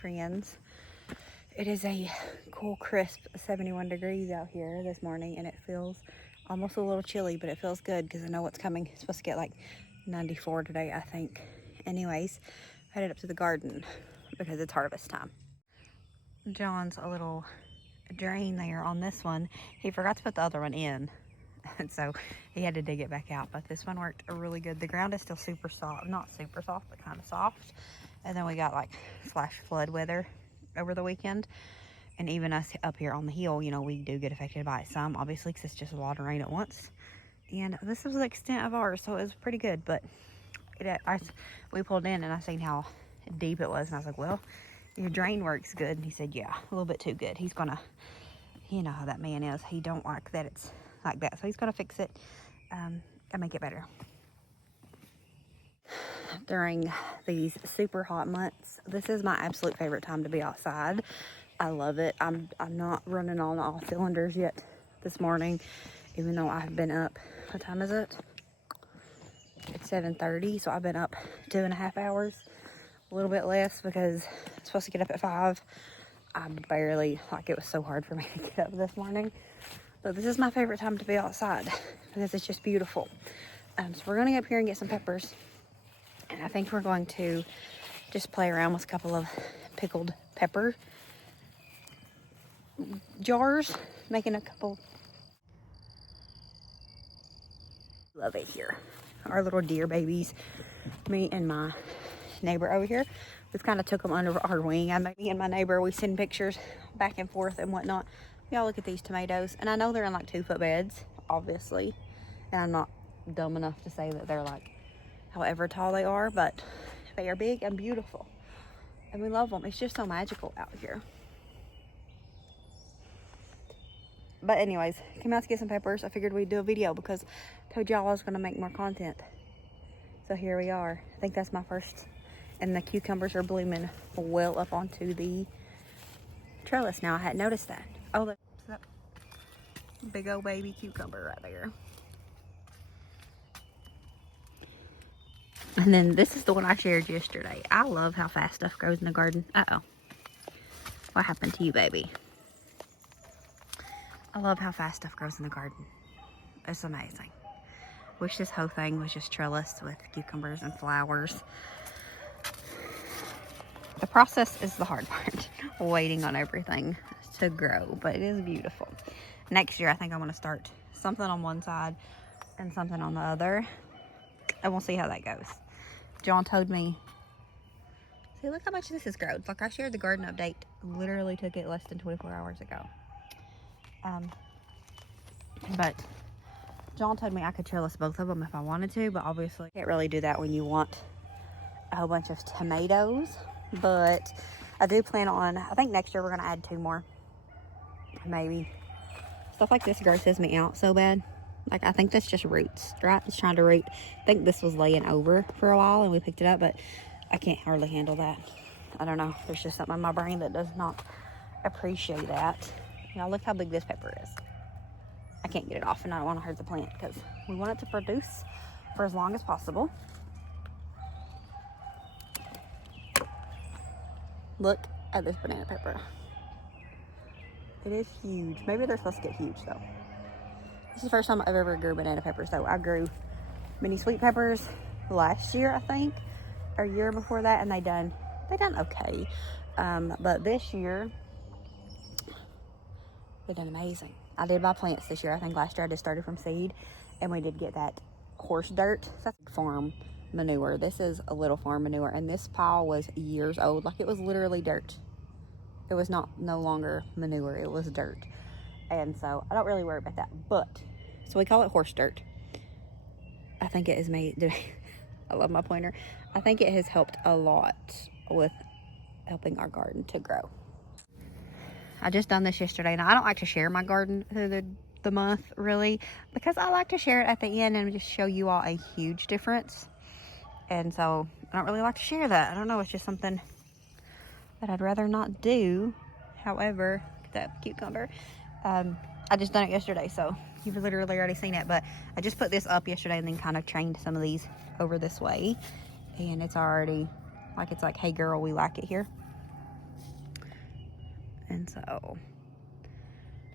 friends. It is a cool, crisp 71 degrees out here this morning, and it feels almost a little chilly, but it feels good because I know what's coming. It's supposed to get like 94 today, I think. Anyways, I headed up to the garden because it's harvest time. John's a little drain there on this one. He forgot to put the other one in, and so he had to dig it back out, but this one worked really good. The ground is still super soft, not super soft, but kind of soft. And then we got like flash flood weather over the weekend, and even us up here on the hill, you know, we do get affected by it some, obviously, because it's just a lot of rain at once. And this was the extent of ours, so it was pretty good. But we pulled in and I seen how deep it was, and I was like, well, your drain works good. And he said, yeah, a little bit too good. He's gonna, you know how that man is, he don't like that it's like that, so he's gonna fix it and make it better. During these super hot months, this is my absolute favorite time to be outside. I love it. I'm not running on all cylinders yet this morning, even though I've been up, what time is it? It's 7:30, so I've been up 2.5 hours, a little bit less because I'm supposed to get up at 5. I barely, like, it was so hard for me to get up this morning. But this is my favorite time to be outside because it's just beautiful. So we're gonna get up here and get some peppers. And I think we're going to just play around with a couple of pickled pepper jars, making a couple. Love it here. Our little deer babies, me and my neighbor over here, we've kind of took them under our wing. Me and my neighbor, we send pictures back and forth and whatnot. Y'all look at these tomatoes, and I know they're in like 2-foot beds, obviously, and I'm not dumb enough to say that they're like however tall they are, but they are big and beautiful, and we love them. It's just so magical out here. But anyways, came out to get some peppers. I figured we'd do a video because I told y'all I was going to make more content, so here we are. I think that's my first, and the cucumbers are blooming well up onto the trellis now. I hadn't noticed that. Oh, that's that big old baby cucumber right there. And then this is the one I shared yesterday. I love how fast stuff grows in the garden. Uh-oh. What happened to you, baby? I love how fast stuff grows in the garden. It's amazing. Wish this whole thing was just trellised with cucumbers and flowers. The process is the hard part. Waiting on everything to grow, but it is beautiful. Next year, I think I'm going to start something on one side and something on the other. And we'll see how that goes. John told me, see, look how much this has grown. Like, I shared the garden update, literally took it less than 24 hours ago. But John told me I could trellis both of them if I wanted to, but obviously can't really do that when you want a whole bunch of tomatoes. But I do plan on, I think next year we're going to add 2 more, maybe. Stuff like this grosses me out so bad. Like, I think that's just roots, right? It's trying to root. I think this was laying over for a while and we picked it up, but I can't hardly handle that. I don't know. There's just something in my brain that does not appreciate that. Now, look how big this pepper is. I can't get it off, and I don't want to hurt the plant because we want it to produce for as long as possible. Look at this banana pepper. It is huge. Maybe they're supposed to get huge, though. This is the first time I've ever grew banana peppers, though. I grew mini sweet peppers last year, I think, or a year before that, and they done okay. But this year, they done amazing. I did buy plants this year. I think last year I just started from seed, and we did get that horse dirt. That's farm manure. This is a little farm manure, and this pile was years old. Like, it was literally dirt. It was no longer manure. It was dirt. And so I don't really worry about that. But, so we call it horse dirt. I think it has made, I love my pointer. I think it has helped a lot with helping our garden to grow. I just done this yesterday. Now, I don't like to share my garden through the month, really, because I like to share it at the end and just show you all a huge difference. And so I don't really like to share that. I don't know. It's just something that I'd rather not do. However, that cucumber, I just done it yesterday, so you've literally already seen it. But I just put this up yesterday and then kind of trained some of these over this way. And it's already, like, it's like, hey girl, we like it here. And so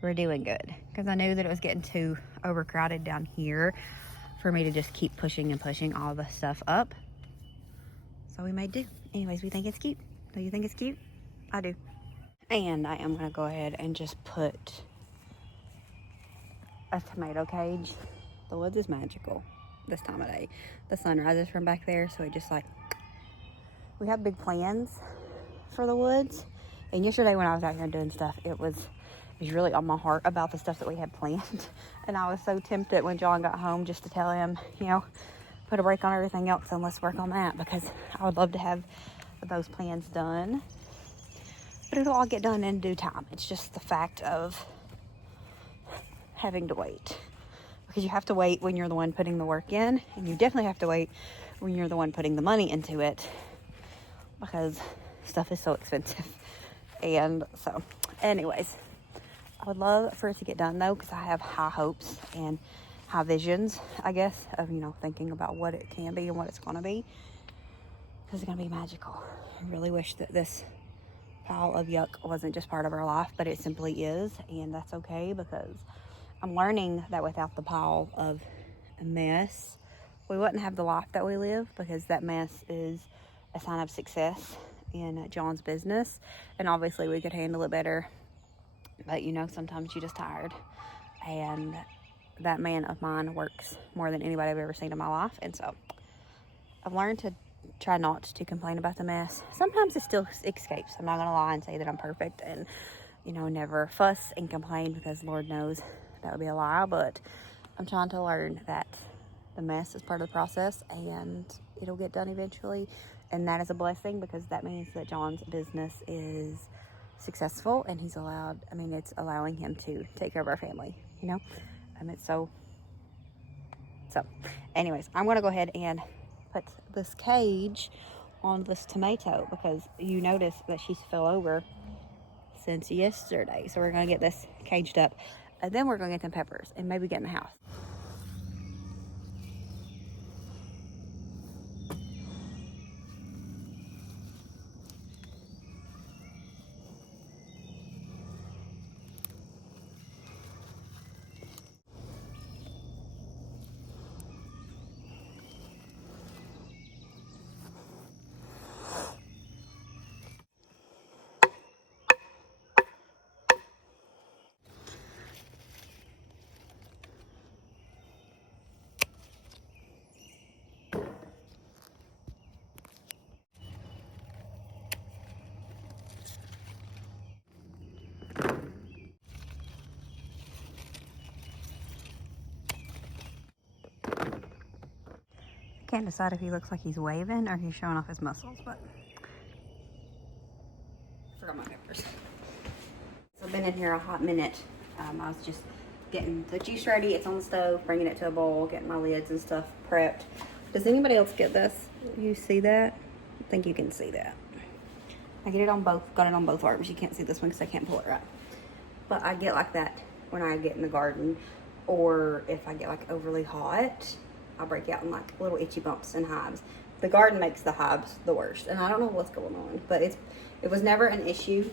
we're doing good, because I knew that it was getting too overcrowded down here for me to just keep pushing and pushing all the stuff up. So we made do. Anyways, we think it's cute. Do you think it's cute? I do. And I am gonna go ahead and just put a tomato cage. The woods is magical this time of day. The sun rises from back there, so it just like, we have big plans for the woods. And yesterday when I was out here doing stuff, it was really on my heart about the stuff that we had planned. And I was so tempted when John got home just to tell him, you know, put a break on everything else and let's work on that, because I would love to have those plans done. But it'll all get done in due time. It's just the fact of having to wait. Because you have to wait when you're the one putting the work in, and you definitely have to wait when you're the one putting the money into it, because stuff is so expensive. And so, anyways, I would love for it to get done though, because I have high hopes and high visions, I guess, of, you know, thinking about what it can be and what it's going to be, because it's going to be magical. I really wish that this pile of yuck wasn't just part of our life, but it simply is, and that's okay, because I'm learning that without the pile of mess, we wouldn't have the life that we live, because that mess is a sign of success in John's business. And obviously we could handle it better, but you know, sometimes you're just tired. And that man of mine works more than anybody I've ever seen in my life. And so I've learned to try not to complain about the mess. Sometimes it still escapes. I'm not gonna lie and say that I'm perfect and, you know, never fuss and complain, because Lord knows that would be a lie. But I'm trying to learn that the mess is part of the process, and it'll get done eventually. And that is a blessing, because that means that John's business is successful, and he's allowed, I mean, it's allowing him to take care of our family, you know? It's so anyways, I'm gonna go ahead and put this cage on this tomato, because you notice that she's fell over since yesterday. So we're gonna get this caged up, and then we're gonna get them peppers and maybe get in the house. Can't decide if he looks like he's waving or he's showing off his muscles, but forgot my peppers. So I've been in here a hot minute. I was just getting the juice ready. It's on the stove, bringing it to a bowl, getting my lids and stuff prepped. Does anybody else get this? You see that? I think you can see that. I get it on both, got it on both arms. You can't see this one because I can't pull it right. But I get like that when I get in the garden, or if I get like overly hot, I break out in like little itchy bumps and hives. The garden makes the hives the worst, and I don't know what's going on, but it was never an issue.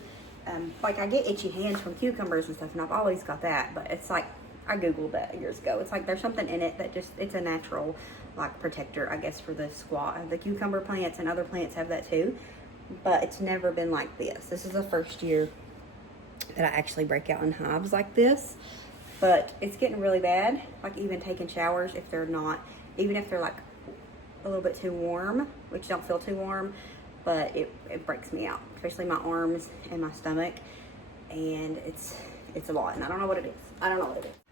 Like I get itchy hands from cucumbers and stuff, and I've always got that, but it's like, I Googled that years ago. It's like there's something in it that just, it's a natural like protector, I guess, for the squat. The cucumber plants and other plants have that too, but it's never been like this. This is the first year that I actually break out in hives like this, but it's getting really bad. Like even taking showers, if they're not, even if they're like a little bit too warm, which don't feel too warm, but it breaks me out, especially my arms and my stomach, and it's a lot, and I don't know what it is. I don't know what it is.